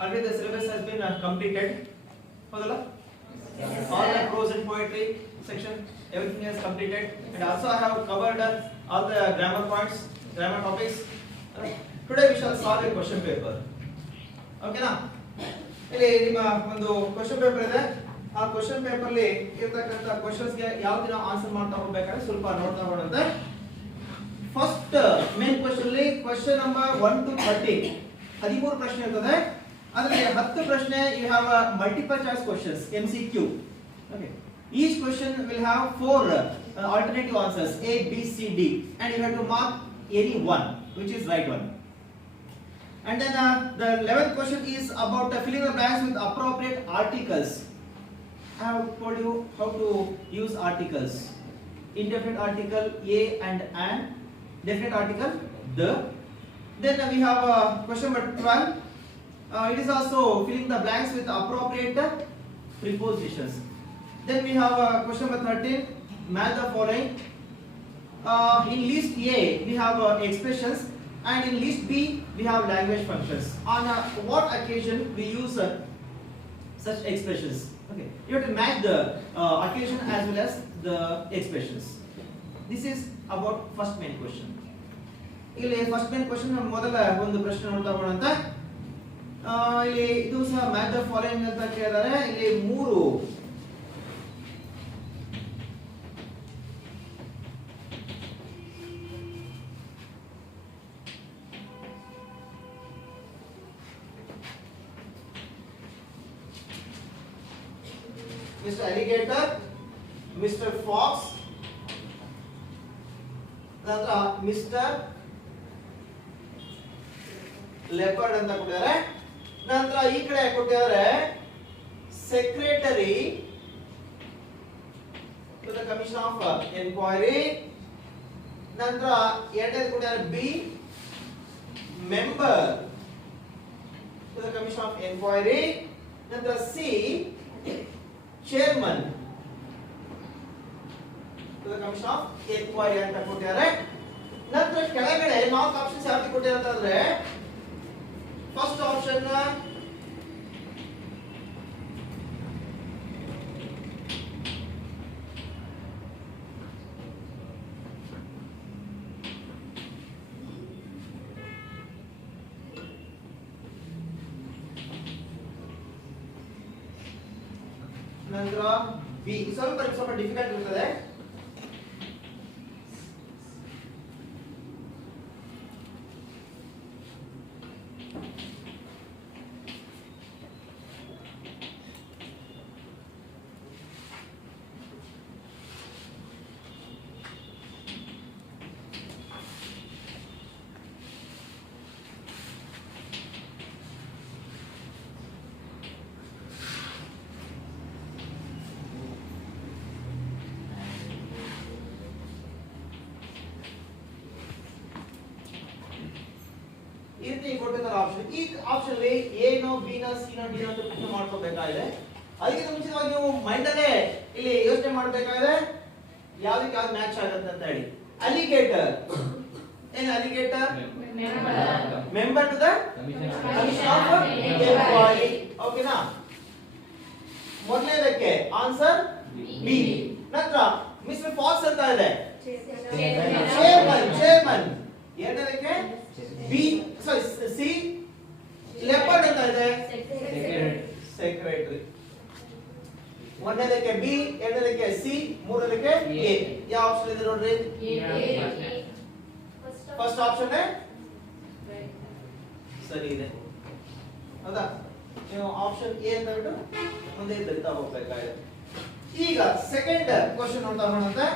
already the syllabus has been completed. Hodala? Yes. All the prose and poetry section, everything is completed, and also I have covered all the grammar points, grammar topics. Today we shall solve a question paper. Okay na? ಇಲ್ಲಿ ನಿಮ್ಮ ಒಂದು question paper ಇದೆ. ಆ question paper ಅಲ್ಲಿ ಇರತಕ್ಕಂತ questions ಗೆ ಯಾವ ದಿನ ಆನ್ಸರ್ ಮಾಡ್ತಾ ಹೋಗಬೇಕಾದ್ರೆ ಸ್ವಲ್ಪ ನೋಡ್ತಾ ಹೋಗೋಣ. ಫಸ್ಟ್ ಮೇನ್ ಕ್ವೆಶ್ಚನ್ ಅಲ್ಲಿ ಕ್ವೆಶ್ಚನ್ ನಂಬರ್ 1 to 30 13 ಪ್ರಶ್ನೆ ಇರ್ತದೆ. ಅದರಲ್ಲಿ 10 ಪ್ರಶ್ನೆ you have multiple choice questions MCQ. Okay, each question will have 4 alternative answers A, B, C, D, and you have to mark any one which is right one. And then the 11th question is about filling the blanks with appropriate articles. I have told you how to use articles. Indefinite article a and an, definite article the. Then we have question number 12. It is also filling the blanks with appropriate prepositions. Then we have question number 13. Match the following. In list A we have expressions, and in list B we have language functions. On what occasion we use such expressions? Okay, you have to match the occasion as well as the expressions. This is about first main question. ಇಲ್ಲಿ first main question ಮೊದಲ ಒಂದು ಪ್ರಶ್ನೆ ನೋಡ್ತಾ ಹೋಗೋಣ ಅಂತ. ಇಲ್ಲಿ ಇದು ಸಹ ಮ್ಯಾಚ್ ದ ಫಾಲೋಯಿಂಗ್ ಅಂತ ಕೇಳಿದ್ದಾರೆ. ಇಲ್ಲಿ 3 Mr. Alligator, Mr. Fox, ನಂತರ ಮಿಸ್ಟರ್ ಲೆಪರ್ಡ್ ಅಂತ ಕೊಟ್ಟಿದ್ದಾರೆ. ನಂತರ ಈ ಕಡೆ ಕೊಟ್ಟಿದ್ದಾರೆ secretary to the commission of enquiry. ನಂತರ ಎರಡನೇದು ಕೊಟ್ಟಿದ್ದಾರೆ B, member to the commission of enquiry. ನಂತರ C, chairman to the commission of enquiry ಅಂತ ಕೊಟ್ಟಿದ್ದಾರೆ. ನಂತರ ಕೆಳಗಡೆ ನಾಲ್ಕು ಆಪ್ಷನ್ಸ್ ಯಾವ್ದು ಕೊಟ್ಟಿದ್ದಾರೆ ಅಂತಂದ್ರೆ ಫಸ್ಟ್ ಆಪ್ಷನ್ ನಂತರ ಬಿ. ಸ್ವಲ್ಪ ಡಿಫಿಕಲ್ಟ್ ಇರ್ತದೆ. ಆಪ್ಷನ್ ಈ ಆಪ್ಷನ್ ಅಲ್ಲಿ A no B no C no D no ಅಂತ ಪ್ರಶ್ನೆ ಮಾಡ್ಕೋಬೇಕಾಗಿದೆ. ಅದಕ್ಕಿಂತ ಮುಂಚಿತವಾಗಿ ನೀವು ಮೈಂಡ್ ಅಲ್ಲೇ ಇಲ್ಲಿ ಯೋಚನೆ ಮಾಡಬೇಕಾಗಿದೆ ಯಾವ್ದಕ್ಕೆ ಯಾವ್ದು ಮ್ಯಾಚ್ ಆಗುತ್ತೆ ಅಂತ ಹೇಳಿ. ಅಲಿಗೇಟರ್ ಏನು? Alligator member to the commission of enquiry. ಓಕೆನಾ? ಮೊದಲನೇದಕ್ಕೆ ಆನ್ಸರ್ ಬಿ. ನಂತರ ಮಿಸ್ಟರ್ ಫಾಕ್ಸ್ ಅಂತ ಇದೆ ಚೇರ್ಮನ್. ಎರಡನೇದಕ್ಕೆ ಬಿ ಸಿ, ಲೆಪರ್ಡ್ ಅಂತ ಇದೆ ಸೆಕ್ರೆಟರಿ. ಒಂದನೇದಕ್ಕೆ ಬಿ, ಎರಡನೇದಕ್ಕೆ ಸಿ, ಮೂರನೇದಕ್ಕೆ ಎ. ಯಾವ ಆಪ್ಷನ್ ಇದೆ ನೋಡ್ರಿ? ಫಸ್ಟ್ ಆಪ್ಷನ್ ಸರಿ ಇದೆ. ಹೌದಾ? ನೀವು ಆಪ್ಷನ್ ಎ ಅಂತ ಬಿಟ್ಟು ಮುಂದೆ ಬರಿತಾ ಹೋಗ್ಬೇಕಾಗಿದೆ. ಈಗ ಸೆಕೆಂಡ್ ಕ್ವೆಶ್ಚನ್ ನೋಡ್ತಾ ಹೋಗೋಣ.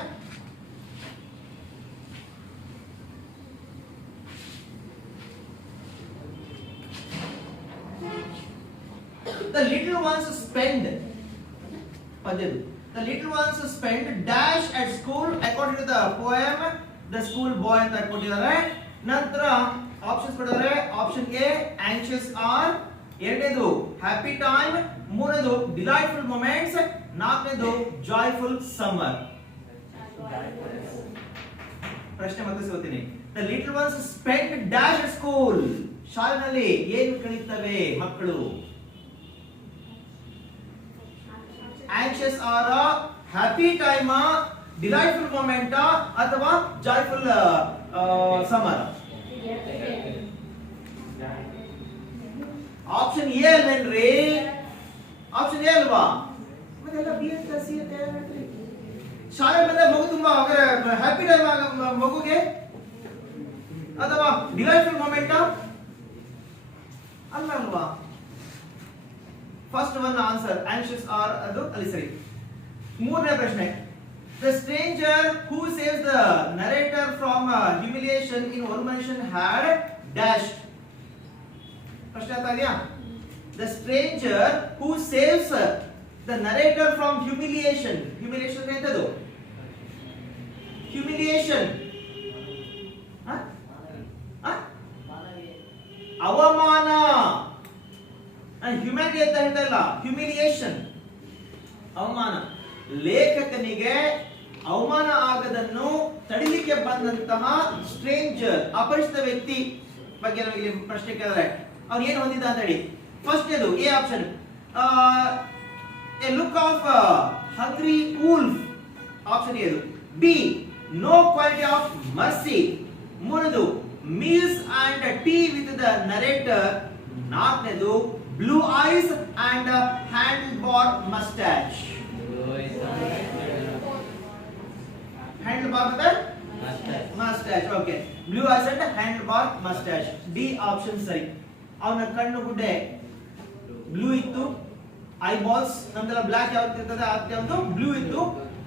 The little ones spend the little ones spend dash at school according to the poem the school boy ಅಂತ ಕೊಟ್ಟಿದ್ದಾರೆ. ನಂತರ ಆಪ್ಷನ್ಸ್ ಕೊಟ್ಟಿದ್ದಾರೆ. ಆಪ್ಷನ್ ಎ anxious hour, ಎರಡನೇದು ಹ್ಯಾಪಿ ಟೈಮ್, ಮೂರನೇದು ಡಿಲೈಟ್ಫುಲ್ ಮೊಮೆಂಟ್ಸ್, ನಾಲ್ಕನೇದು ಜಾಯ್ಫುಲ್ ಸಮ್ಮರ್. ಪ್ರಶ್ನೆ ಮತ್ತೆ ಹೇಳ್ತೀನಿ. The little ones spend dash at school. ಶಾಲೆನಲ್ಲಿ ಏನು ಕಲಿತವೆ ಮಕ್ಕಳು? Anxious or happy time, delightful moment ಅಥವಾ ಜಾಯ್ಫುಲ್ ಸಮರ್? ಆಪ್ಷನ್ ಎ ಅಲ್ಲೇನ್ರಿ? ಆಪ್ಷನ್ ಎ ಅಲ್ವಾ? ಮತ್ತೆಲ್ಲ ಬಿ ಅಂತ ಸಿ ಅಂತ ಹೇಳ್ರಿ. ಶಾಲೆ ಬಂದ ಮಗು ತುಂಬಾ ಹ್ಯಾಪಿ ಟೈಮ್ ಮಗುಗೆ ಅಥವಾ ಡಿಲೈಟ್ಫುಲ್ ಮೊಮೆಂಟ್ ಅಲ್ಲ ಅಲ್ವಾ? First one answer anxious are ಅದು ಅಲ್ಲಿ ಸರಿ. ಮೂರನೇ ಪ್ರಶ್ನೆ, the stranger who saves the narrator from humiliation in one mansion had dashed. ಪ್ರಶ್ನೆ ಅರ್ಥ ಇದೆಯಾ? The stranger who saves the narrator from humiliation. Humiliation ಎಂತದು? Humiliation ಅವಮಾನ. ಹ್ಯುಮ್ಯಾನಿಟಿ ಅಂತ ಹೇಳ್ತಾ ಇಲ್ಲ, ಹ್ಯುಮಿಲಿಯೇಷನ್ ಅವಮಾನ. ಲೇಖಕನಿಗೆ ಅವಮಾನ ಆಗದನ್ನು ತಡಿಲಿಕ್ಕೆ ಬಂದಂತಹ ಸ್ಟ್ರೇಂಜರ್, ಅಪರಿಚಿತ ವ್ಯಕ್ತಿ ಬಗ್ಗೆ ನಮಗೆ ಪ್ರಶ್ನೆ ಕೇಳಿದ್ರೆ ಅವನು ಏನು ಹೊಂದಿದ್ದ ಅಂತ ಹೇಳಿ. ಫಸ್ಟ್ ಇದು A option, A look of hungry wolf. Option A. B, no quality of mercy. ಮೂರನೇದು, meals and tea with the narrator. ನಾಲ್ಕನೇದು, blue eyes and handlebar moustache. Handlebar moustache. Okay, blue eyes and handlebar moustache. D option ಸರಿ. ಅವನ ಕಣ್ಣು ಗುಡ್ಡೆ blue ಇತ್ತು, I balls ನಮ್ದೆಲ್ಲ block ಯಾವ್ದು ಇರ್ತದೆ ಯಾವ್ದು ಬ್ಲೂ ಇತ್ತು,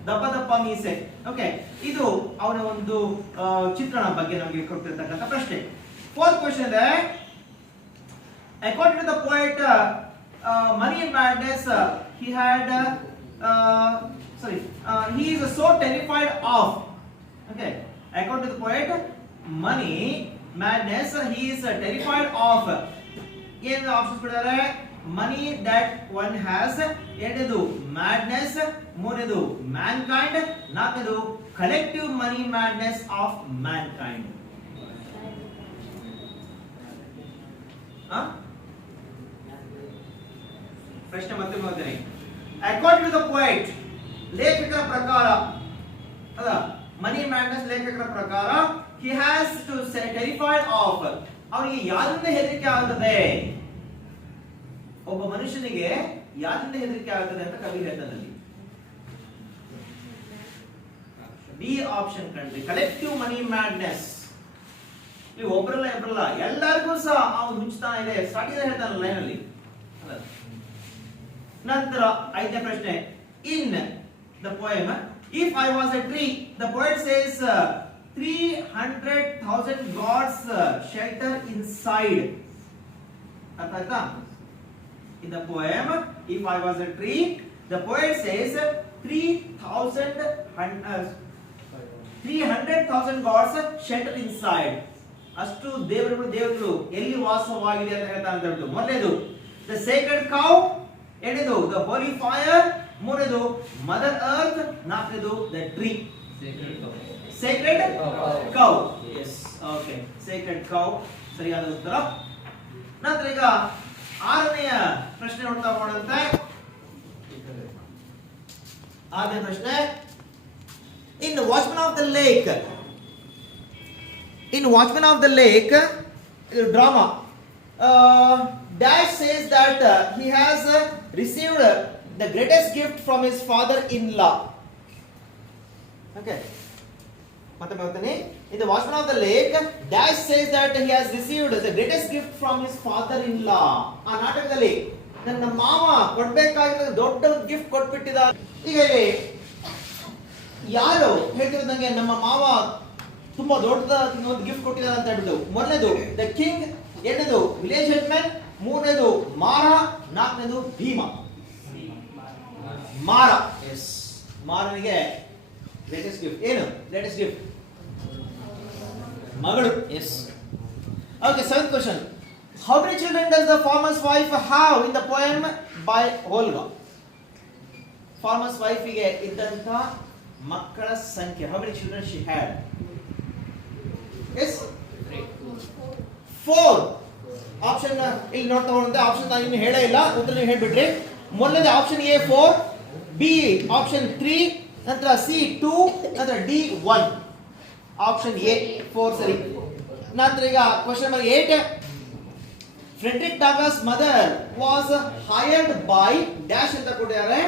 ದಪ್ಪ ದಪ್ಪ ಮೀಸೆ. ಓಕೆ, ಇದು ಅವನ ಒಂದು ಚಿತ್ರಣ ಬಗ್ಗೆ ನಮಗೆ ಕೊಟ್ಟಿರ್ತಕ್ಕಂಥ ಪ್ರಶ್ನೆ. ಫೋರ್ತ್ ಕ್ವೆಶ್ಚನ್ ಇದೆ, according to the poet Money Madness, he is so terrified of. Okay, according to the poet Money Madness, he is terrified of. ಏನು ಆಪ್ಷನ್ಸ್ ಕೊಡ್ತಾರೆ? ಮನಿ ದಟ್ ಒನ್ ಹ್ಯಾಸ್, ಎರಡನೇದು ಮ್ಯಾಡ್ನೆಸ್, ಮೂರನೇದು ಮ್ಯಾನ್ಕೈಂಡ್, ನಾಲ್ಕನೇದು collective money madness of Mankind. ಪ್ರಶ್ನೆ ಮತ್ತೆ ನೋಡ್ತೇನೆ. According to the poet, ಲೇಖಕರ ಪ್ರಕಾರ ಅದ ಮನಿ ಮ್ಯಾಡ್ನೆಸ್ ಲೇಖಕರ ಪ್ರಕಾರ, he has to say terrified of, ಅವನಿಗೆ ಯಾರಿಂದ ಹೆದರಿಕೆ ಆಗುತ್ತದೆ? ಒಬ್ಬ ಮನುಷ್ಯನಿಗೆ ಯಾರಿಂದ ಹೆದರಿಕೆ ಆಗುತ್ತದೆ ಅಂತ ಕವಿ ಹೇಳ್ತಾನೆ. ಡಿ ಆಪ್ಷನ್ ಕಂಡ್ರಿ, ಕಲೆಕ್ಟಿವ್ ಮನಿ ಮ್ಯಾಡ್ನೆಸ್. ನೀವು ಒಬ್ಬರಲ್ಲ ಇಬ್ಬರಲ್ಲ ಎಲ್ಲರಿಗೂ ಸಹ ಅವನು ಹುಚ್ಚುತ್ತಾನೆ ಇದೆ, ಸ್ಟಾರ್ಟಿಂಗ್ ಹೇಳ್ತಾನಲ್ಲ ಲೈನ್ ಅಲ್ಲಿ. ನಂತರ ಐದನೇ ಪ್ರಶ್ನೆ, in the poem if I was A tree, the poet says 300,000 gods shelter inside. ಅರ್ಥ ಆಯ್ತಾ? In the poem if I was a tree, the poet says 300,000 gods shelter inside. ಅಷ್ಟು ದೇವರುಗಳು ಎಲ್ಲಿ ವಾಸವಾಗಿದೆ ಅಂತ ಹೇಳ್ತಾನೆ. ಮೊದಲನೇದು the sacred cow, ಎರಡನೇದು the holy fire, ಮೂರನೇದು ಮದರ್ ಅರ್ತ್, ನಾಲ್ಕನೇದು the tree. Sacred cow. Yes, okay, sacred cow ಸರಿಯಾದ ಉತ್ತರ. ನಂತರ ಈಗ ಆರನೆಯ ಪ್ರಶ್ನೆ ನೋಡ್ತಾ ಹೋದಂತೆ, ಆರನೇ ಪ್ರಶ್ನೆ, in Watchman of the Lake, drama, Dash says that he has received the greatest gift from his father-in-law. Okay, ಮತ್ತೆ ಹೇಳ್ತೀನಿ, in the Watchman of the Lake, Dash says that he has received the greatest gift from his father-in-law. ಆ ನಾಟಕದಲ್ಲಿ ನನ್ನ ಮಾವ ಕೊಡ್ಬೇಕಾಗಿದ್ದ ದೊಡ್ಡ gift ಕೊಟ್ಬಿಟ್ಟಿದ. ಈಗ ಇಲ್ಲಿ ಯಾರು ಹೇಳ್ತಿರೋದು ನಂಗೆ ನಮ್ಮ ಮಾವ ತುಂಬಾ ದೊಡ್ಡದಾದ ಒಂದು ಗಿಫ್ಟ್ ಕೊಟ್ಟಿದ್ದಾರೆ ಅಂತ ಹೇಳ್ಬಿಟ್ಟು. ಮೊದಲನೇದು ದ ಕಿಂಗ್, ಎರಡನೇದು ವಿಲೇಜ್ ಹೆಡ್ಮನ್, ಮೂರನೇದು ಮಾರ, ನಾಲ್ಕನೇದು ಭೀಮ. ಮಾರ, ಎಸ್, ಮಾರನಿಗೆ ಲೇಟೆಸ್ಟ್ ಗಿಫ್ಟ್. ಏನು ಲೇಟೆಸ್ಟ್ ಗಿಫ್ಟ್? ಮಗಳು. Yes. Okay, seventh question, how many children does the farmer's wife have in the poem by Olga? farmer's wife ಗೆ ಇದ್ದಂತ ಮಕ್ಕಳ ಸಂಖ್ಯೆ, how many children she had? Yes, 4. Option ಇಲ್ಲಿ ನೋಡ್ತಾ ಹೋದಂತೆ ಆಪ್ಷನ್ ನಾನು ಇನ್ನು ಹೇಳೇ ಇಲ್ಲ, ಉತ್ತರ ನೀವು ಹೇಳ್ಬಿಟ್ರಿ. ಮೊದಲನೇ ಆಪ್ಷನ್ ಎ 4, ಬಿ ಆಪ್ಷನ್ 3, ನಂತರ ಸಿ 2, ನಂತರ ಡಿ 1. ಆಪ್ಷನ್ ಎ 4 ಸರಿ. ನಂತರ ಈಗ question number 8. Friedrich ಡಾಗ್ಲಾಸ್ mother was hired by dash ಅಂತ ಕೊಟ್ಟಿದ್ದಾರೆ.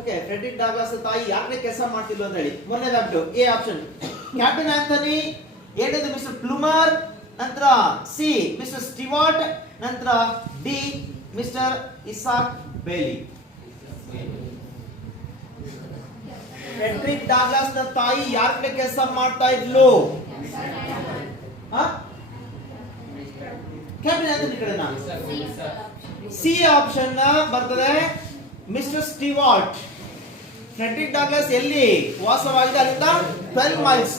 ಓಕೆ, ಫ್ರೆಡ್ರಿಕ್ ಡಾಗ್ಲಾಸ್ ತಾಯಿ ಯಾಕೆ ಕೆಲಸ ಮಾಡ್ತಿದ್ಲು ಅಂತ ಹೇಳಿ. ಮೊದಲನೇದಾಗ್ಬಿಟ್ಟು ಎ ಆಪ್ಷನ್ ಕ್ಯಾಪ್ಟನ್ ಆಂಥನಿ, ಎರಡನೇದು ಮಿಸ್ಟರ್ ಪ್ಲೂಮರ್, ನಂತರ ಸಿ ಮಿಸ್ಟರ್ ಸ್ಟಿವಾರ್ಟ್, ನಂತರ D mister Isaac Bailey. Frederick Douglass ನ ತಾಯಿ ಯಾಕೆ ಕೆಲಸ ಮಾಡ್ತಾ ಇದ್ಲು? ಕ್ಯಾಪ್ಟನ್ ಆಂಥನಿ ಕಡೆನಾ? ಸಿ ಆಪ್ಷನ್ ಬರ್ತದೆ ಮಿಸ್ಟರ್ ಸ್ಟಿವಾರ್ಟ್. ಫ್ರೆಡ್ರಿಕ್ ಡಾಗ್ಲಾಸ್ ಎಲ್ಲಿ ವಾಸವಾಗಿದೆ? ಅಲ್ಲಿಂದ 12 ಮೈಲ್ಸ್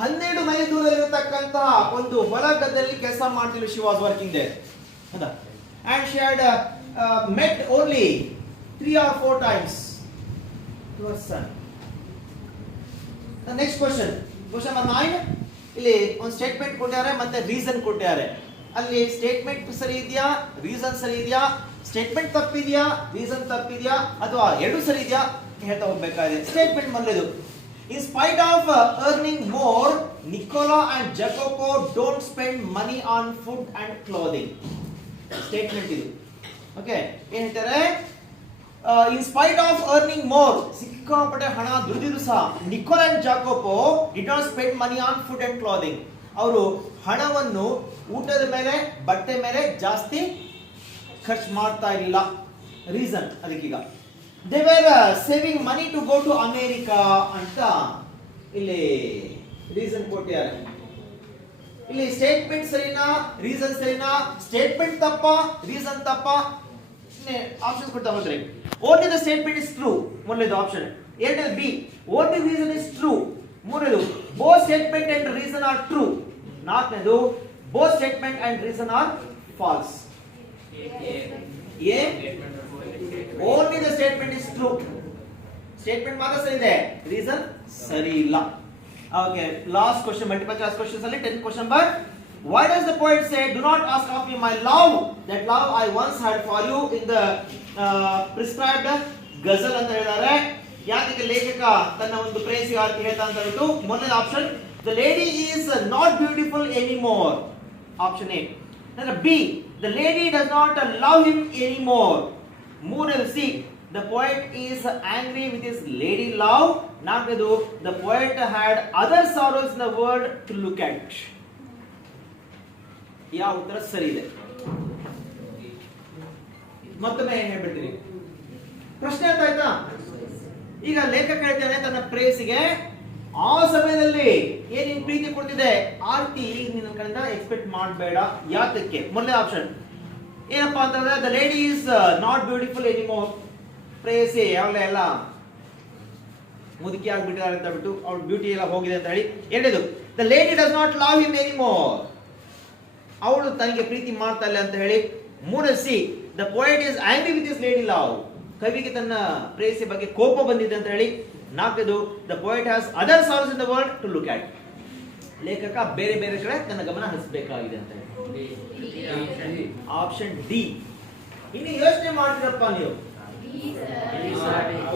12 ಮೈಲ್ ದೂರದಲ್ಲಿರತಕ್ಕಂತಹ ಒಂದು ಹೊಲ ಗದ್ದೆಯಲ್ಲಿ ಕೆಲಸ ಮಾಡ್ತಿದ್ರು. She was working there and she had met only 3 or 4 times to her son. The next question number 9. ಇಲ್ಲಿ ಒಂದು ಸ್ಟೇಟ್ಮೆಂಟ್ ಕೊಟ್ಟಿದ್ದಾರೆ ಮತ್ತೆ ರೀಸನ್ ಕೊಟ್ಟಿದ್ದಾರೆ. ಅಲ್ಲಿ ಸ್ಟೇಟ್ಮೆಂಟ್ ಸರಿ ಇದೆಯಾ, ರೀಸನ್ ಸರಿ ಇದೆಯಾ, ಸ್ಟೇಟ್ಮೆಂಟ್ ತಪ್ಪಿದೆಯಾ, ರೀಸನ್ ತಪ್ಪಿದೆಯಾ, ಅಥವಾ ಎರಡು ಸರಿ ಇದೆಯಾ ಹೇಳ್ತಾ ಹೋಗ್ಬೇಕಾಗಿದೆ. Statement ಮೊದಲೇದು. In spite of earning more, Nicola and Jacopo don't spend money on food and clothing. Statement ಇದು. ಓಕೆ, ಏನು ಹೇಳ್ತಾರೆ? In spite of earning more, ಸಿಕ್ಕಾಪಟ್ಟೆ ಹಣ ದುಡಿದ್ರು ಸಹ Nicola and Jacopo did not spend money on food and clothing. ಅವರು ಹಣವನ್ನು ಊಟದ ಮೇಲೆ ಬಟ್ಟೆ ಮೇಲೆ ಜಾಸ್ತಿ ಖರ್ಚು ಮಾಡ್ತಾ ಇರಲಿಲ್ಲ. ರೀಸನ್ ಅದಕ್ಕೀಗ they were saving money to go to America ಅಂತ ಇಲ್ಲಿ ರೀಸನ್ ಕೊಟ್ಟಿದ್ದಾರೆ. ಇಲ್ಲಿ ಸ್ಟೇಟ್ಮೆಂಟ್ ಸರಿನಾ, ರೀಸನ್ ಸರಿನಾ? ಸ್ಟೇಟ್ಮೆಂಟ್ ತಪ್ಪ, ರೀಸನ್ ತಪ್ಪ? ಆಪ್ಷನ್ ಕೊಡ್ತಾ ಬಂದ್ರೆ only the statement is true, ಮೊದಲನೇದು ಆಪ್ಷನ್. ಎರಡನೇದು B only reason is true. ಮೂರನೇದು both statement and reason are true. ನಾಲ್ಕನೇದು both statement and reason are false. A only the statement is true. Statement ಮಾತ್ರ ಸರಿ ಇದೆ, reason ಸರಿ ಇಲ್ಲ. Okay, last question, multiple choice questions ಅಲ್ಲಿ 10th question number. Why does the poet say, "Do not ask of me my love, that love I once had for you" in the prescribed ghazal ಅಂತ ಹೇಳಿದ್ದಾರೆ? ಯಾಕೆ ಲೇಖಕ ತನ್ನ ಒಂದು ಪ್ರೇಯಸಿಗಾಗಿ ಹೇಳ್ತಾ ಅಂತ ಹೇಳ್ಬಿಟ್ಟು. ಮೊದಲನೇ option the lady is not beautiful anymore, option A. ನಂತರ B the lady does not love him anymore. ಮೂರನೇದು C the poet is angry with his lady love. ನಾಲ್ಕನೇದು the poet had other sorrows in the world to look at. ಯಾವ ಉತ್ತರ ಸರಿ ಇದೆ? ಮತ್ತೊಮ್ಮೆ ಏನ್ ಹೇಳ್ಬಿಡ್ತೀನಿ, ಪ್ರಶ್ನೆ ಅರ್ಥ ಆಯ್ತಾ? ಈಗ ಲೇಖಕ ಹೇಳ್ತಾನೆ ತನ್ನ ಪ್ರೇಯಸಿಗೆ ಆ ಸಮಯದಲ್ಲಿ ಏನೇನ್ ಪ್ರೀತಿ ಕೊಡ್ತಿದೆ ಆ ರೀತಿ ನಿನ್ನ ಕಡೆಯಿಂದ ಎಕ್ಸ್ಪೆಕ್ಟ್ ಮಾಡಬೇಡ. ಯಾತಕ್ಕೆ? ಮೊದಲನೇ ಆಪ್ಷನ್ ಏನಪ್ಪಾ ಅಂತಂದ್ರೆ the lady is not beautiful anymore. ಪ್ರೇಯಸಿ ಯಾವಾಗಲೇ ಎಲ್ಲ ಮುದುಕಿ ಆಗ್ಬಿಟ್ಟಿದ್ದಾರೆ ಅಂತ ಬಿಟ್ಟು ಅವ್ರ ಬ್ಯೂಟಿ ಎಲ್ಲ ಹೋಗಿದೆ ಅಂತ ಹೇಳಿ. ಎರಡನೇದು the lady does not love him anymore, ಅವಳು ತನಗೆ ಪ್ರೀತಿ ಮಾಡ್ತಾ ಇಲ್ಲ ಅಂತ ಹೇಳಿ. ಮೂರನೇ C the poet is angry with his lady love, ಕವಿಗೆ ತನ್ನ ಪ್ರೇಯಸಿ ಬಗ್ಗೆ ಕೋಪ ಬಂದಿದೆ ಅಂತ ಹೇಳಿ. ನಾಲ್ಕನೇದು the poet has other stars in the world to look at, ಲೇಖಕ ಬೇರೆ ಬೇರೆ ಕಡೆ ತನ್ನ ಗಮನ ಹರಿಸಬೇಕಾಗಿದೆ ಅಂತ ಹೇಳಿ. Option D. ಇನ್ನು ಯೋಚನೆ ಮಾಡ್ತೀರಪ್ಪ ನೀವು.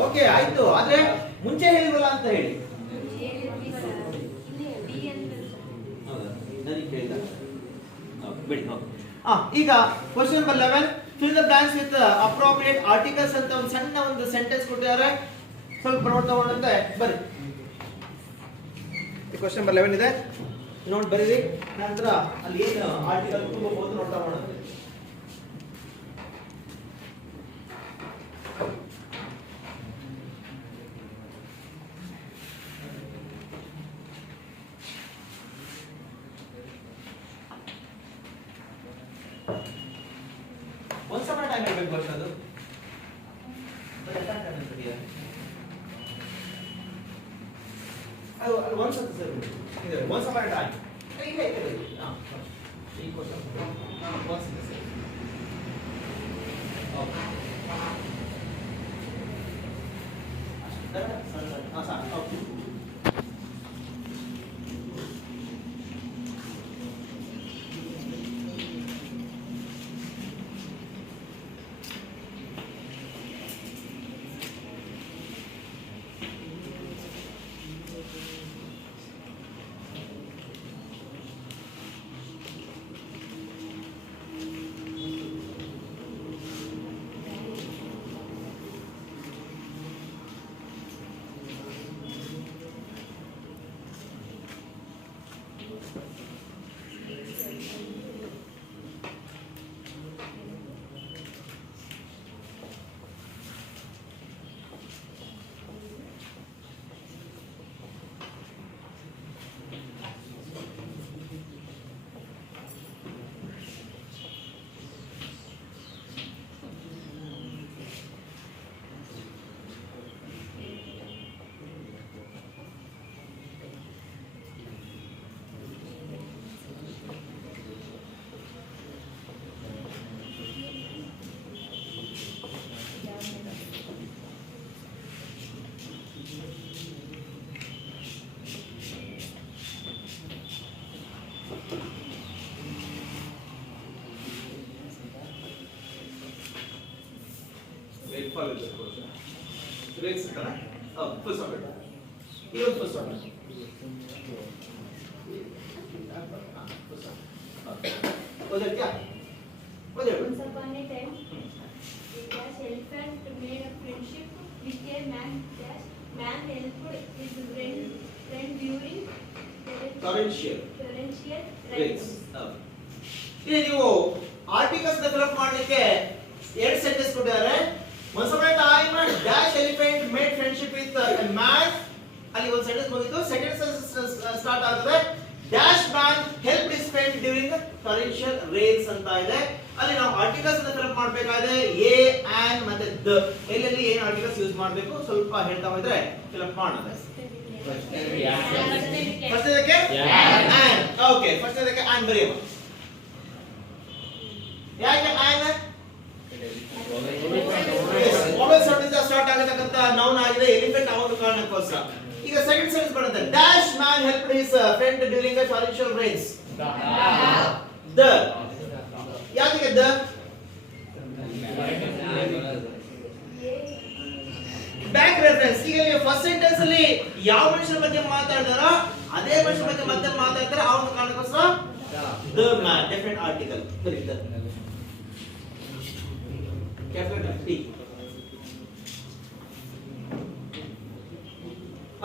ಓಕೆ ಆಯ್ತು, ಆದ್ರೆ ಮುಂಚೆ ಹೇಳಿರಲ್ಲ ಅಂತ ಹೇಳಿ. ಈಗ question number 11, fill the blanks with appropriate articles ಅಂತ ಒಂದು ಸಣ್ಣ ಒಂದು ಸೆಂಟೆನ್ಸ್ ಕೊಟ್ಟಿದ್ದಾರೆ. ಸ್ವಲ್ಪ ನೋಡ್ತಾ ಹೋದಂತೆ ಬರ್ರಿ. ಕ್ವೆಶ್ಚನ್ ನಂಬರ್ 11 ಇದೆ, ನೋಡಿ ಬರೀರಿ. ನಂತರ ಅಲ್ಲಿ ಏನು ಆರ್ಟಿಕಲ್ ತುಂಬಬಹುದು ನೋಡ್ತಾ ಹೋಗೋಣ. Once upon a time ಹೇಳ್ಬೇಕು ವರ್ಷ ಅದು once ಅಂತ ಸರ್ ಇದೆ once upon a time ಇಲ್ಲ ಇದೆ ಈ ಕ್ವೆಶ್ಚನ್ once ಇದೆ sir. Okay sir okay follow this question. Rates ಅಂತಲ್ಲ full stop ಇಡು. ಇದು full stop. ಓದಿರ್ತೀಯಾ? ಓದಿರು. Once upon a time, a dash elephant made a friendship with a man. Dash man helped his friend during Torrential rains. ಇಲ್ಲಿ ನೀವು articles develop ಮಾಡಲಿಕ್ಕೆ ಎರಡು sentence ಕೊಟ್ಟಿದ್ದಾರೆ. Once upon a time, dash elephant made friendship with a man. ಅಲ್ಲಿ ಒಂದು sentence ಮುಗಿತು. Second sentence start ಆಗುತ್ತೆ. Dash man helped his friend during torrential rains ಅಂತ ಇದೆ. ಅಲ್ಲಿ ನಾವು ಆರ್ಟಿಕಲ್ಸ್ ಡೆವಲಪ್ ಮಾಡಬೇಕಾದ್ರೆ ಎ ಆನ್ ಮತ್ತೆ ದ ಎಲ್ಲೆಲ್ಲಿ ಏನು ಆರ್ಟಿಕಲ್ಸ್ ಯೂಸ್ ಮಾಡಬೇಕು ಸ್ವಲ್ಪ ಹೇಳ್ತಾ ಹೋದ್ರೆ ಫಿಲಪ್ ಮಾಡೋಣ. ಫಸ್ಟ್ ಇದಕ್ಕೆ ಆನ್. ಓಕೆ, ಫಸ್ಟ್ ಇದಕ್ಕೆ ಆನ್ ಬರೆಯುವ. ಯಾಕೆ ಆನ್? ಮೊಬೈಲ್ ಸೌಂಡ್ ಇಂದ ಸ್ಟಾರ್ಟ್ ಆಗತಕ್ಕಂತ ನೌನ್ ಆಗಿದೆ ಎಲಿಫೆಂಟ್ ಆ ಒಂದು ಕಾರಣಕ್ಕೋಸ್ಕರ. ಈಗ ಸೆಕೆಂಡ್ ಸೆಂಟೆನ್ಸ್ ಬರುತ್ತೆ. Dash man helped his friend during the torrential rains. The ಯಾಕೆ ದ? Back reference. ಈಗ ನೀವು ಫಸ್ಟ್ ಸೆಂಟೆನ್ಸ್ ಅಲ್ಲಿ ಯಾವ ಮನುಷ್ಯರ ಬಗ್ಗೆ ಮಾತಾಡ್ತಾರೋ ಅದೇ ಮನುಷ್ಯರ ಬಗ್ಗೆ ಮತ್ತೆ ಮಾತಾಡ್ತಾರೆ ಆ ಒಂದು ಕಾರಣಕ್ಕೋಸ್ಕರ ದ ಮ್ಯಾನ್ ಡೆಫಿನೆಟ್ ಆರ್ಟಿಕಲ್ ಬರೀ ದ. Capital T.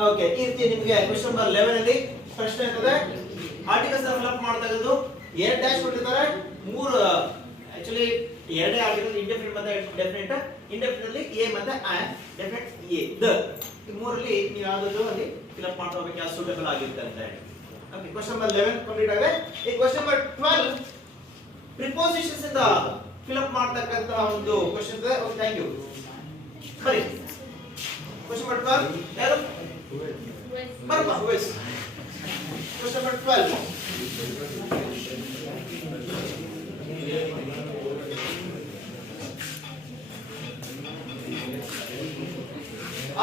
ಓಕೆ, ಈ ರೀತಿ ನಿಮಗೆ ಕ್ವೆಶ್ಚನ್ ನಂಬರ್ 11 ಅಲ್ಲಿ ಪ್ರಶ್ನೆ ಇರ್ತದೆ. ಆರ್ಟಿಕಲ್ಸ್ ಡೆವಲಪ್ ಮಾಡ್ತಾ ಇರೋದು ಎರಡು ಡ್ಯಾಶ್ ಕೊಟ್ಟಿದ್ದಾರೆ. ಮೂರು ಆಕ್ಚುಲಿ ಎರಡೇ ಆರ್ಟಿಕಲ್, ಇಂಡೆಫಿನಿಟ್ ಮತ್ತೆ ಡೆಫಿನೆಟ್. ಇಂಡೆಫಿನಿಟ್ ಅಲ್ಲಿ ಎ ಮತ್ತೆ ಆನ್, ಡೆಫಿನೆಟ್ ಎ ದ. ಈ ಮೂರಲ್ಲಿ ನೀವು ಯಾವ್ದಾದ್ರು ಅಲ್ಲಿ ಫಿಲ್ ಅಪ್ ಮಾಡ್ತಾ ಹೋಗ್ಬೇಕು ಯಾವ್ದು ಸೂಟಬಲ್ ಆಗಿರುತ್ತೆ ಅಂತ ಹೇಳಿ. ಓಕೆ, ಕ್ವೆಶ್ಚನ್ ನಂಬರ್ 11 ಕಂಪ್ಲೀಟ್ ಆಗಿದೆ. ಈ ಕ್ವೆಶ್ಚನ್ ನಂಬರ್ 12 ಪ್ರಿಪೋಸಿಷನ್ಸ್ ಇಂದ ಫಿಲ್ ಅಪ್ ಮಾಡ್ತಕ್ಕಂತ ಒಂದು ಕ್ವೆಶ್ಚನ್ ಇದೆ. Okay, thank you. ಬರಿ ಕ್ವೆಶ್ಚನ್ ನಂಬರ್ 12 ಯಾರು ಬರ್ಬಾ ವೈಸ್. ಕ್ವೆಶ್ಚನ್ ನಂಬರ್ 12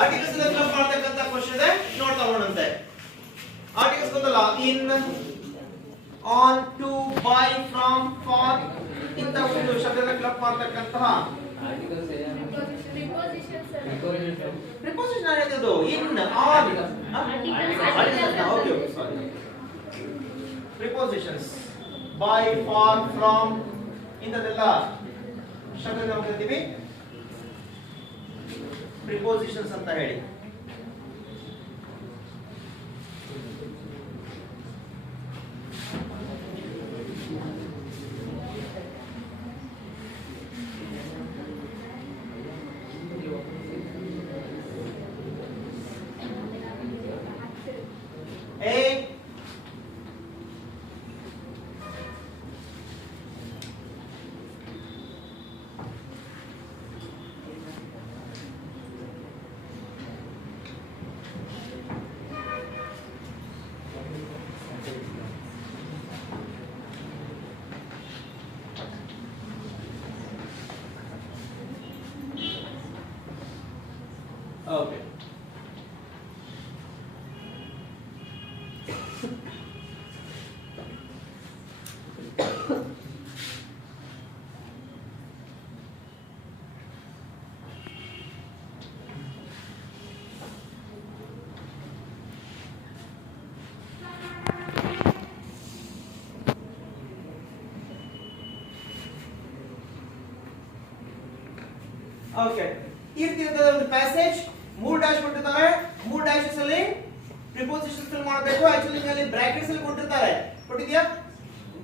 ಆರ್ಟಿಕಲ್ಸ್ ಎಲ್ಲ ಫಿಲ್ ಅಪ್ ಮಾಡ್ತಕ್ಕಂತ ಕ್ವೆಶ್ಚನ್ ಇದೆ. ನೋಡ್ತಾ ಹೋಗೋಣಂತೆ. ಆರ್ಟಿಕಲ್ಸ್ ಬಂದಲ್ಲ in, on, to, by, from, for ಇಂತ ಒಂದು ಶಬ್ದನ ಫಿಲ್ ಅಪ್ ಮಾಡ್ತಕ್ಕಂತಹ ಪ್ರಿಪೋಸಿಷನ್ ಏನಿದು? In, on, okay sorry, prepositions by, for, from ಇಂಥದೆಲ್ಲ ಶಬ್ದ ನಾವು ಕರಿತೀವಿ ಪ್ರಿಪೋಸಿಷನ್ಸ್ ಅಂತ ಹೇಳಿ. Okay. Okay. ಈ ರೀತಿ ಒಂದು ಪ್ಯಾಸೇಜ್ ಮೂರು ಡ್ಯಾಶ್ ಕೊಟ್ಟಿರ್ತಾರೆ. ಮೂರು ಡ್ಯಾಶಸ್ ಅಲ್ಲಿ ಪ್ರಿಪೋಸಿಷನ್ಸ್ ಫಿಲ್ ಮಾಡಬೇಕು. ಆಕ್ಚುಲಿ ಅಲ್ಲಿ ಬ್ರಾಕೆಟ್ಸ್ ಅಲ್ಲಿ ಕೊಟ್ಟಿರ್ತಾರೆ. ಕೊಟ್ಟಿದ್ಯಾ?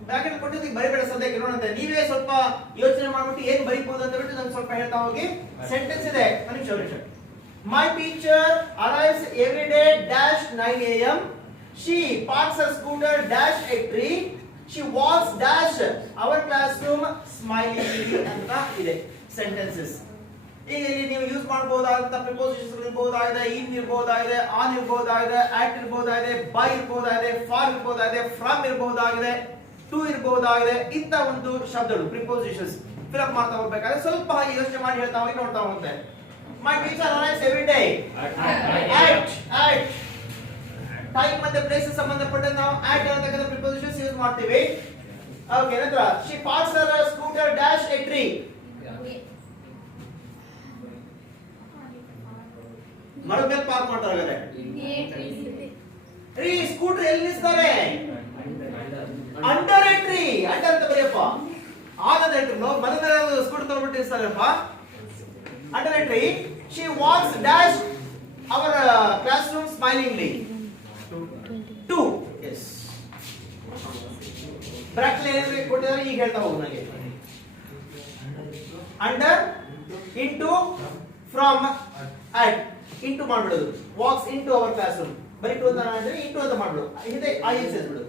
ಬ್ರಾಕೆಟ್ ಕೊಟ್ಟಿದ್ದಕ್ಕೆ ಬರಿಬೇಡ ಸದ್ಯಕ್ಕೆ, ನೋಡಂತೆ ನೀವೇ ಸ್ವಲ್ಪ ಯೋಚನೆ ಮಾಡ್ಬಿಟ್ಟು ಏನ್ ಬರೀಬಹುದು ಅಂತ ಬಿಟ್ಟು ನಾನು ಸ್ವಲ್ಪ ಹೇಳ್ತಾ ಹೋಗಿ. ಸೆಂಟೆನ್ಸ್ ಇದೆ, ಒಂದು ನಿಮಿಷ. My teacher arrives every day dash 9 a.m. She parks her scooter dash a tree. She walks dash our classroom smilingly ಅಂತ ಇದೆ ಸೆಂಟೆನ್ಸಸ್. ಈಗ ಇಲ್ಲಿ ನೀವು ಯೂಸ್ ಮಾಡಬಹುದಾದಂತ ಪ್ರಿಪೋಸಿಷನ್ಸ್ ಇರಬಹುದಾಗಿದೆ. ಇನ್ ಇರಬಹುದಾಗಿದೆ, ಆನ್ ಇರಬಹುದಾಗಿದೆ, ಆಟ್ ಇರಬಹುದಾಗಿದೆ, ಬೈ ಇರಬಹುದಾಗಿದೆ, ಫಾರ್ ಇರಬಹುದಾಗಿದೆ, ಫ್ರಮ್ ಇರಬಹುದಾಗಿದೆ, ಟು ಇರಬಹುದಾಗಿದೆ. ಇಂತ ಒಂದು ಶಬ್ದಗಳು ಪ್ರಿಪೋಸಿಷನ್ಸ್ ಫಿಲ್ ಅಪ್ ಮಾಡ್ತಾ ಹೋಗ್ಬೇಕಾದ್ರೆ ಸ್ವಲ್ಪ ಹಾಗೆ ಯೋಚನೆ ಮಾಡಿ ಹೇಳ್ತಾ ಹೋಗಿ ನೋಡ್ತಾ ಹೋಗುತ್ತೆ. My teacher arrives every day. At time ಮತ್ತೆ ಪ್ಲೇಸ್ ಸಂಬಂಧಪಟ್ಟ ನಾವು at ಅಂತಕ್ಕಂಥ ಪ್ರಿಪೋಸಿಷನ್ಸ್ ಯೂಸ್ ಮಾಡ್ತೀವಿ. ಓಕೆ, ನಂತರ she parks her scooter dash a tree. ಮರದ ಮೇಲೆ ಪಾರ್ಕ್ ಮಾಡ್ತಾರೆ. ರೀ ಸ್ಕೂಟರ್ ಎಲ್ಲಿ ನಿಲ್ಸ್ತಾರೆ? Under entry. ಅಂಡರ್ ಅಂತ ಬರೆಯಪ್ಪ. ಆನಂದ ಎಂಟ್ರಿ ಮರದ ಮೇಲೆ ಸ್ಕೂಟರ್ ತಗೊಂಡ್ಬಿಟ್ಟು ನಿಲ್ಸ್ತಾರಪ್ಪ. Under entry. She walks dash our classroom smilingly. 2. Yes. Bracket ಏನಾದ್ರು ಕೊಟ್ಟಿದ್ದಾರೆ ಈಗ ಹೇಳ್ತಾ ಹೋಗು ನನಗೆ. Under into from at into ಮಾಡ್ಬಿಡೋದು. Walks into our classroom. ಬರೀ ಟು ಅಂತ ಅಂದ್ರೆ ಇಂಟು ಅಂತ ಮಾಡ್ಬಿಡು. ಹಿಂದೆ ಐ ಎನ್ ಸೇರಿಸ್ಬಿಡು.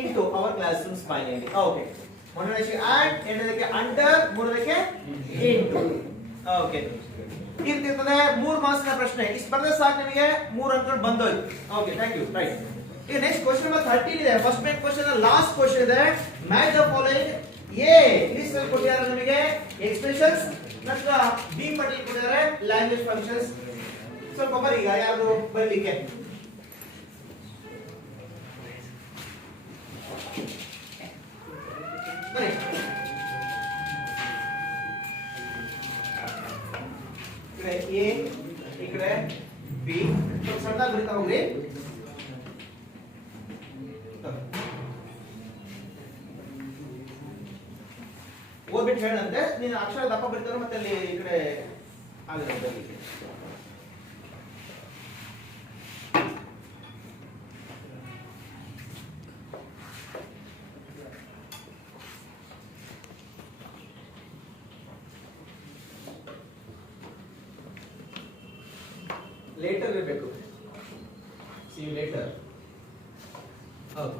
Into our classroom smiling. Okay. ಮೊದಲನೇದಕ್ಕೆ ಅಟ್, ಎರಡನೇದಕ್ಕೆ ಅಂಡರ್, ಮೂರನೇದಕ್ಕೆ ಇಂಟು. ಓಕೆ. ಇರ್ತಿರ್ತದೆ 3 ಮಾರ್ಕ್ಸ್ ನ ಪ್ರಶ್ನೆ. ಇಷ್ಟು ಬರೆದ್ರೆ ಸಾಕು ನಿಮಗೆ 3 ಅಂಕ ಬಂದೋಯ್ತು. Okay, thank you. ರೈಟ್. ಈಗ ನೆಕ್ಸ್ಟ್ ಕ್ವೆಶ್ಚನ್ ನಂಬರ್ 13 ಇದೆ. First main question last question ಇದೆ. Match the following. A list ಅಲ್ಲಿ ಕೊಟ್ಟಿದ್ದಾರೆ ನಮಗೆ ಎಕ್ಸ್ಪ್ರೆಷನ್ಸ್. ನಂತರ ಬಿ ಪಟ್ಟಿ ಕೊಟ್ಟಿದ್ದಾರೆ ಲ್ಯಾಂಗ್ವೇಜ್ ಫಂಕ್ಷನ್ಸ್. ಸ್ವಲ್ಪ ಬರೀ ಈಗ ಯಾರು ಬರಲಿಕ್ಕೆ ಬರೀ. ಎ ಈ ಕಡೆ ಬಿ ಸ್ವಲ್ಪ ಸಣ್ಣದಾಗಿ ಬರೀತಾ ಹೋಗ್ರಿ. ಓದ್ಬಿಟ್ಟು ಹೇಳಂತೆ ನೀನು ಅಕ್ಷರ ದಪ್ಪ ಬರೀತಾರೆ ಮತ್ತೆ ಅಲ್ಲಿ ಈ ಕಡೆ ಆಗುತ್ತೆ. ಲೇಟರ್ ಇರಬೇಕು. See you later. ಹೌದು.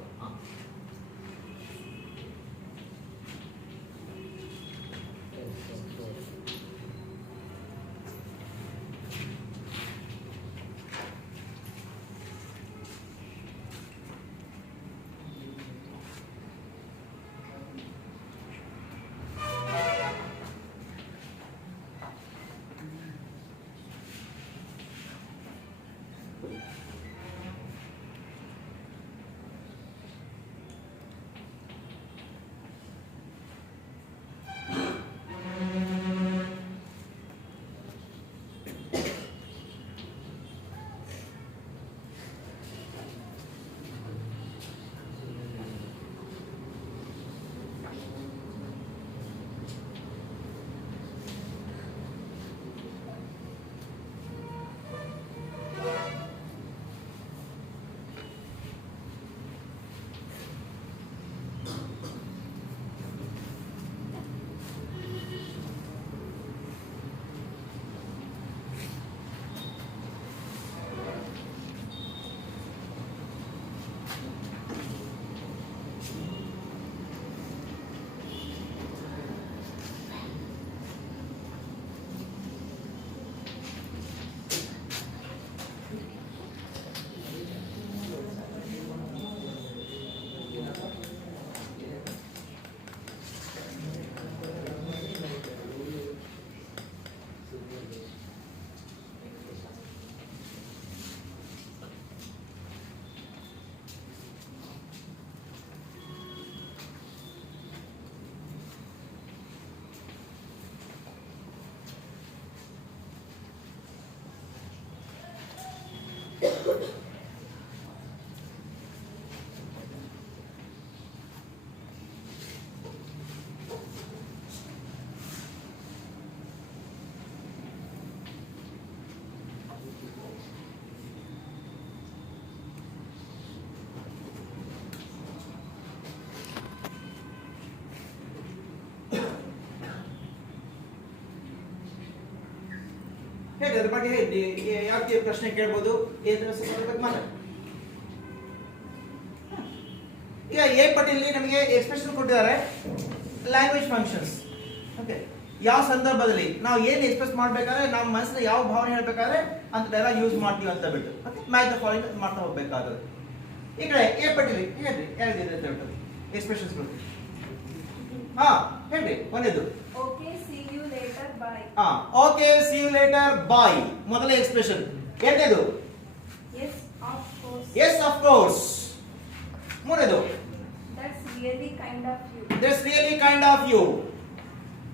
ಹೇಳಿ ಅದ್ರ ಬಗ್ಗೆ ಹೇಳಿ ಯಾವ ರೀತಿ ಪ್ರಶ್ನೆ ಕೇಳಬಹುದು ಏದ್ರ ಬಗ್ಗೆ ಮಾತಾಡಿ. ಈಗ ಎ ಪಟ್ಟಿಯಲ್ಲಿ ನಮಗೆ ಎಕ್ಸ್ಪ್ರೆಷನ್ ಕೊಟ್ಟಿದ್ದಾರೆ ಲ್ಯಾಂಗ್ವೇಜ್ ಫಂಕ್ಷನ್ಸ್. ಓಕೆ, ಯಾವ ಸಂದರ್ಭದಲ್ಲಿ ನಾವು ಏನು ಎಕ್ಸ್ಪ್ರೆಸ್ ಮಾಡಬೇಕಾದ್ರೆ ನಮ್ಮ ಮನಸ್ಸಿನ ಯಾವ ಭಾವನೆ ಹೇಳಬೇಕಾದ್ರೆ ಅಂತದೆಲ್ಲ ಯೂಸ್ ಮಾಡ್ತೀವಿ ಅಂತ ಬಿಟ್ಟು ಓಕೆ ಮ್ಯಾಚ್ ದ ಫಾಲೋಯಿಂಗ್ ಮಾಡ್ತಾ ಹೋಗಬೇಕಾದ್ರೆ. ಈ ಕಡೆ ಎ ಪಟ್ಟಿಯಲ್ಲಿ ಹೇಳ್ರಿ ಯಾವ್ದಿದೆ ಅಂತ ಹೇಳ್ತಾರೆ ಎಕ್ಸ್ಪ್ರೆಷನ್ಸ್ಗಳು. ಹಾ ಹೇಳ್ರಿ ಒಂದೇದು. Okay see you later bye. ಹಾ okay see you later bye ಮೊದಲ ಎಕ್ಸ್ಪ್ರೆಷನ್. ಎರಡನೇದು yes of course. Yes of course. ಮೂರನೇದು that's really kind of you. That's really kind of you.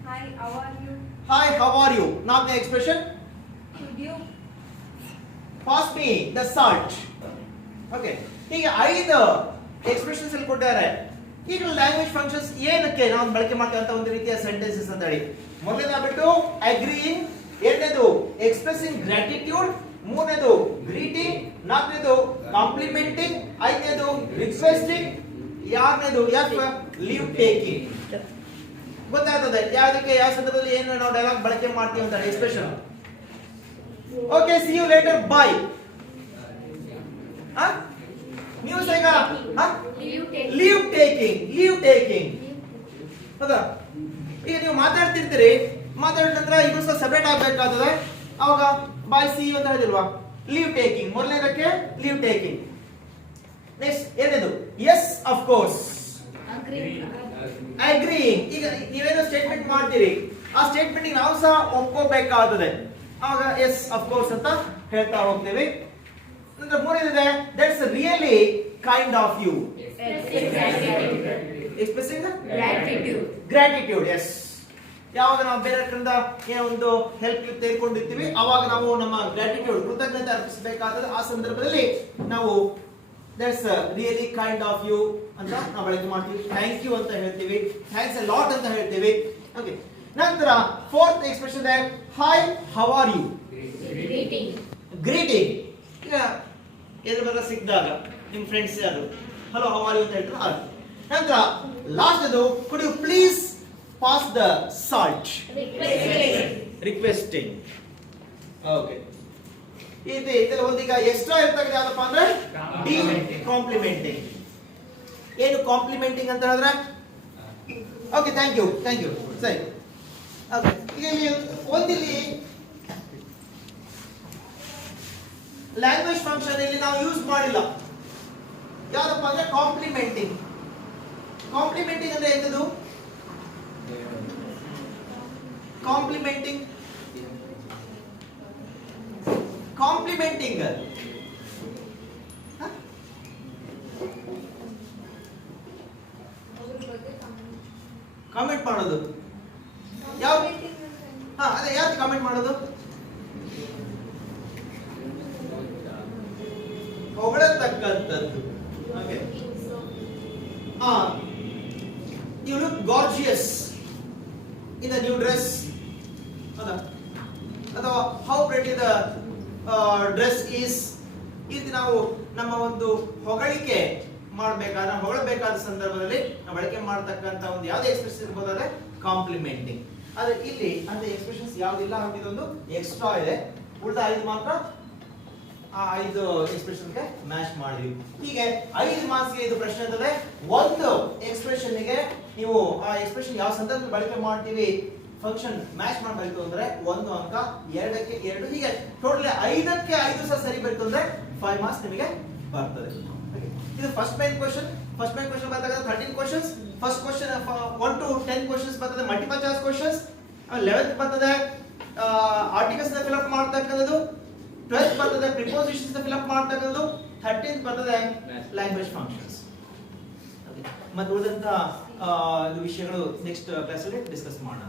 Hi how are you. Hi, how are you? ನಾಲ್ಕನೇ expression Could you pass me the salt. Okay, ಹೀಗೆ 5 expressions ಅಲ್ಲಿ ಕೊಟ್ಟಿದ್ದಾರೆ. ಈಗ language functions ಏನಕ್ಕೆ ನಾವು ಬಳಕೆ ಮಾಡ್ತೀವಿ ಅಂತ ಒಂದು ರೀತಿಯ ಸೆಂಟೆನ್ಸಸ್ ಅಂತ ಹೇಳಿ. ಮೊದಲನೇದಾಗ್ಬಿಟ್ಟು ಅಗ್ರೀಯಿಂಗ್, ಎರಡನೇದು ಎಕ್ಸ್ಪ್ರೆಸಿಂಗ್ ಗ್ರಾಟಿಟ್ಯೂಡ್, ಮೂರನೇದು ಗ್ರೀಟಿಂಗ್, ನಾಲ್ಕನೇದು ಕಾಂಪ್ಲಿಮೆಂಟಿಂಗ್, ಐದನೇದು ರಿಕ್ವೆಸ್ಟಿಂಗ್, ಆರನೇದು ಲೀವ್ ಟೇಕಿಂಗ್. ಗೊತ್ತಾಗ್ತದೆ ಯಾವ್ದಕ್ಕೆ ಯಾವ ಸಂದರ್ಭದಲ್ಲಿ ಏನು ನಾವು ಡೈಲಾಗ್ ಬಳಕೆ ಮಾಡ್ತೀವಿ ಅಂತ expression. Okay, see you later, bye. ನೀವು ಈಗ ಲೀವ್ ಟೇಕಿಂಗ್ ಹೌದಾ? ಈಗ ನೀವು ಮಾತಾಡ್ತಿರ್ತೀರಿ, ಮಾತಾಡಿದ ನಂತರ ಇಬ್ಬರು ಸಹ ಸೆಪರೇಟ್ ಆಗ್ಬೇಕಾಗ್ತದೆ. ಅವಾಗ ಬಾಯ್ ಸಿ ಯು ಅಂತ ಹೇಳಿಲ್ವಾ? ಲೀವ್ ಟೇಕಿಂಗ್ ಮೊದಲನೇದಕ್ಕೆ ಲೀವ್ ಟೇಕಿಂಗ್. ನೆಕ್ಸ್ಟ್ ಎರಡನೇದು ಎಸ್ ಆಫ್ ಕೋರ್ಸ್, ಅಗ್ರೀಯಿಂಗ್. ಈಗ ನೀವೇನೋ ಸ್ಟೇಟ್ಮೆಂಟ್ ಮಾಡ್ತೀರಿ, ಆ ಸ್ಟೇಟ್ಮೆಂಟ್ ನಾವು ಸಹ ಒಪ್ಕೋಬೇಕಾಗ್ತದೆ. ಆಗ ಎಸ್ ಆಫ್ ಕೋರ್ಸ್ ಅಂತ ಹೇಳ್ತಾ ಹೋಗ್ತೇವೆ. ನಂತರ ಮೂರನೇದಿದೆ that's really kind of you, expressing gratitude. Yes, ಯಾವಾಗ ನಾವು ಬೇರೆ ಕಡೆಯಿಂದ ಏನೋ ಒಂದು ಹೆಲ್ಪ್ ತೆಗೆದುಕೊಂಡಿರ್ತೀವಿ ಅವಾಗ ನಾವು ನಮ್ಮ ಗ್ರಾಟಿಟ್ಯೂಡ್ ಕೃತಜ್ಞತೆ ಅರ್ಪಿಸಬೇಕಾದ್ರೆ ಆ ಸಂದರ್ಭದಲ್ಲಿ ನಾವು that's really kind of you ಅಂತ ನಾವು ಬಳಕೆ ಮಾಡ್ತೀವಿ. ಥ್ಯಾಂಕ್ ಯು ಅಂತ ಹೇಳ್ತೀವಿ, ಥ್ಯಾಂಕ್ಸ್ ಅ ಲಾಟ್ ಅಂತ ಹೇಳ್ತೀವಿ. ಓಕೆ, ನಂತರ ಫೋರ್ತ್ ಎಕ್ಸ್ಪ್ರೆಷನ್ ಇದೆ hi how are you, greeting. ಈಗ ಎದುರು ಬರ ಸಿಕ್ಕಿದಾಗ ನಿಮ್ಮ ಫ್ರೆಂಡ್ಸ್ ಯಾರು ಹಲೋ ಹೌ ಆರ್ ಯು ಅಂತ ಹೇಳ್ತಾರೆ ಅದು. ನಂತರ ಲಾಸ್ಟ್ ಅದು could you please pass the salt, requesting. Okay, ಇದರಲ್ಲಿ ಒಂದೀಗ ಎಕ್ಸ್ಟ್ರಾ ಇರ್ತಕ್ಕಂಥ ಯಾವ್ದಪ್ಪ ಅಂದ್ರೆ ಡಿ ಕಾಂಪ್ಲಿಮೆಂಟಿಂಗ್. ಏನು ಕಾಂಪ್ಲಿಮೆಂಟಿಂಗ್ ಅಂತ ಹೇಳಿದ್ರೆ ಓಕೆ ಥ್ಯಾಂಕ್ ಯು ಸರಿ. ಓಕೆ, ಈಗ ಇಲ್ಲಿ ಒಂದಿಲ್ಲಿ ಲ್ಯಾಂಗ್ವೇಜ್ ಫಂಕ್ಷನ್ ಇಲ್ಲಿ ನಾವು ಯೂಸ್ ಮಾಡಿಲ್ಲ. ಯಾವ್ದಪ್ಪ ಅಂದ್ರೆ ಕಾಂಪ್ಲಿಮೆಂಟಿಂಗ್. ಕಾಂಪ್ಲಿಮೆಂಟಿಂಗ್ ಅಂದ್ರೆ ಎಂತದು? ಕಾಂಪ್ಲಿಮೆಂಟಿಂಗ್ ಕಾಮೆಂಟ್ ಮಾಡೋದು. ಯಾವ ಅದೇ ಯಾವ್ದು ಕಾಮೆಂಟ್ ಮಾಡೋದು? ಹೊಗಳತಕ್ಕಂಥದ್ದು. Okay, you look gorgeous in the new dress, ಹೌದಾ? ಅಥವಾ how pretty the dress is. ಇದು ನಾವು ನಮ್ಮ ಒಂದು ಹೊಗಳಿಕೆ ಹೊಗಳಬೇಕಾದ ಸಂದರ್ಭದಲ್ಲಿ ನಾವು ಬಳಕೆ ಮಾಡತಕ್ಕಂತ ಒಂದು ಯಾವುದೇ ಎಕ್ಸ್ಪ್ರೆಷನ್ ಇರ್ಬೋದಾದ್ರೆ ಕಾಂಪ್ಲಿಮೆಂಟಿಂಗ್. ಆದ್ರೆ ಇಲ್ಲಿ ಅಂತ ಎಕ್ಸ್ಪ್ರೆಷನ್ಸ್ ಯಾವ್ದಿಲ್ಲ, ಇದೊಂದು ಎಕ್ಸ್ಟ್ರಾ ಇದೆ. ಉಳಿದ 5 ಮಾತ್ರ ಆ 5 ಎಕ್ಸ್ಪ್ರೆಷನ್ಗೆ ಮ್ಯಾಚ್ ಮಾಡಿದ್ವಿ. ಹೀಗೆ 5 ಮಾರ್ಕ್ಸ್ಗೆ ಇದು ಪ್ರಶ್ನೆ ಇರ್ತದೆ. ಒಂದು ಎಕ್ಸ್ಪ್ರೆಷನ್ಗೆ ನೀವು ಆ ಎಕ್ಸ್ಪ್ರೆಷನ್ ಯಾವ ಸಂದರ್ಭದಲ್ಲಿ ಬಳಕೆ ಮಾಡ್ತೀವಿ ಫಂಕ್ಷನ್ ಮ್ಯಾಚ್ ಮಾಡಬೇಕು ಅಂದ್ರೆ 1 ಅಂಕ, 2ಕ್ಕೆ 2, ಹೀಗೆ ಟೋಟಲ್ 5ಕ್ಕೆ 5 ಸಹ ಸರಿ ಬೇಕು ಅಂದ್ರೆ 5 ಮಾರ್ಕ್ಸ್ ನಿಮಗೆ ಬರ್ತದೆ. ಇದು first main question. First main question ಬಂದಾಗ 13 questions. First question 1 to 10 questions ಬರ್ತದೆ, ಮಲ್ಟಿಪಲ್ ಚಾಯ್ಸ್ ಕ್ವೆಶ್ಚನ್ಸ್. 11th ಬರ್ತದೆ ಆರ್ಟಿಕಲ್ಸ್ ನ ಫಿಲ್ ಅಪ್ ಮಾಡ್ತಕ್ಕಂಥದ್ದು. 12th ಬರ್ತದೆ ಪ್ರಿಪೋಸಿಷನ್ಸ್ ನ ಫಿಲ್ ಅಪ್ ಮಾಡ್ತಕ್ಕಂಥದ್ದು. 13th ಬರ್ತದೆ ಲ್ಯಾಂಗ್ವೇಜ್ ಫಂಕ್ಷನ್ಸ್. ಮತ್ತೆ ಉಳಿದಂತ ವಿಷಯಗಳು ನೆಕ್ಸ್ಟ್ ಕ್ಲಾಸ್ ಅಲ್ಲಿ ಡಿಸ್ಕಸ್ ಮಾಡೋಣ.